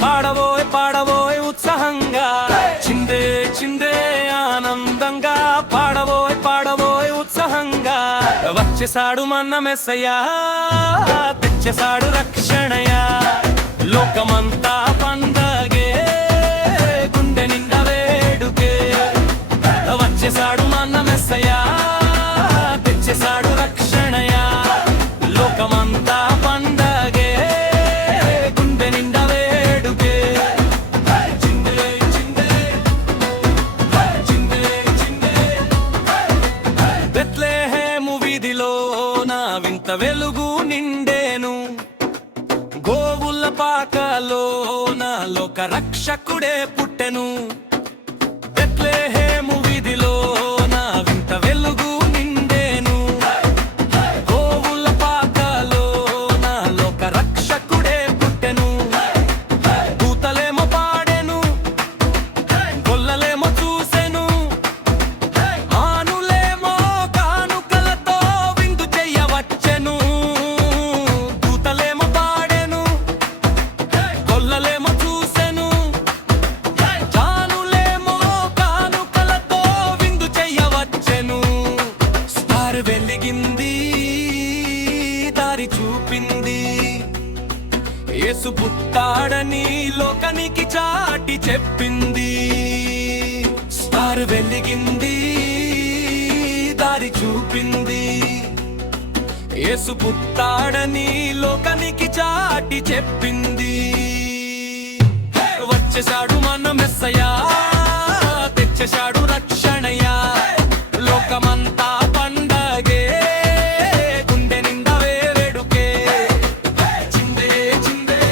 పాడబోయ్ పాడబోయ్ ఉత్సాహంగా చిందే చిందే ఆనందంగా పాడబోయ్ పాడబోయ్ ఉత్సాహంగా వచ్చేసాడు మన మెస్సయ్య తెచ్చేసాడు రక్షణయ లోకమంతా పండగే గుండె నిండా వేడుకే వచ్చేసాడు మన మెస్సయ్య తెచ్చేసాడు రక్షణయ లోకమంతా పండగే గుండె నిండా వేడుకే చిందే చిందే చిందే చిందే బెత్లెహేము వీధిలో నా వింత వెలుగు నిండేను గోవుల పాకలో నా లోక రక్షకుడే పుట్టెను బెత్లెహేము వీధిలో నా వింత వెలుగు నిండేను గోవుల పాకలో నా లోక రక్షకుడే పుట్టెను దూతలేమో పాడెను గొల్లలేమో చూసెను ఆనులేమో కానుకలతో విందు చెయ్యవచ్చెను దూతలేమో పాడెను గొల్లలేమో చూసెను జానులేమో కానుకలతో విందు చెయ్యవచ్చెను స్టార్ వెలిగింది దారి చూపింది యేసు పుట్టాడని లోకానికి చాటి చెప్పింది స్టార్ వెలిగింది దారి చూపింది యేసు పుట్టాడని లోకానికి చాటి చెప్పింది వచ్చేసాడు మన మెస్సయ్య తెచ్చేసాడు రక్షణయ లోకమంతా పండగే గుండె నిండా వేడుకే చిందే చిందే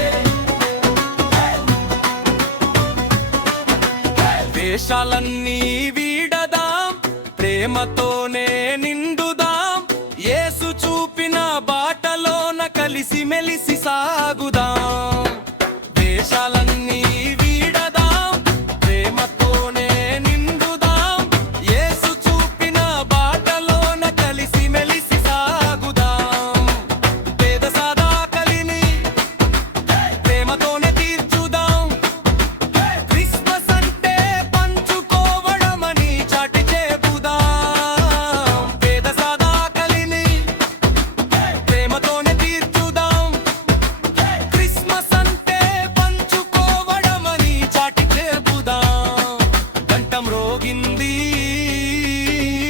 దేశాలన్నీ వీడదాం ప్రేమతోనే నిండుదాం యేసు చూపిన బాటలోన కలిసి మెలిసి సాగుదాం దేశాలన్నీ వీడదాం ప్రేమతోనే నిండుదాం యేసు చూపిన బాటలోన కలిసి మెలిసి సాగుదాం పేద సాదా కలిని ప్రేమతోనే తీర్చుదాం క్రిస్మస్ అంటే పంచుకోవడమని చాటి చెబుదాం పేద సాదా కలిని ప్రేమతోనే తీర్చుదాం క్రిస్మస్ అంటే పంచుకోవడమని చాటి చెబుదాం గంటం రోగింది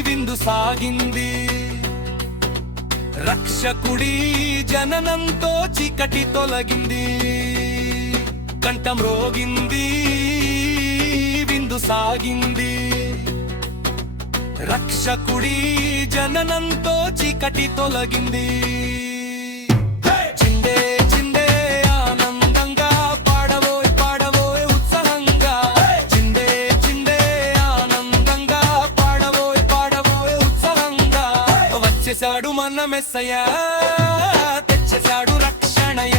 విందు సాగింది రక్షకుడి జననంతో చీకటి తొలగింది కంఠం రోగింది విందు సాగింది రక్షకుడి జననంతో చీకటి తొలగింది చిందే చిందే ఆనందంగా పాడబోయ్ పాడబోయ్ ఉత్సాహంగా చిందే చిందే ఆనందంగా పాడబోయ్ పాడబోయ్ ఉత్సాహంగా వచ్చేసాడు మన మెస్సయ్య తెచ్చేసాడు రక్షణయ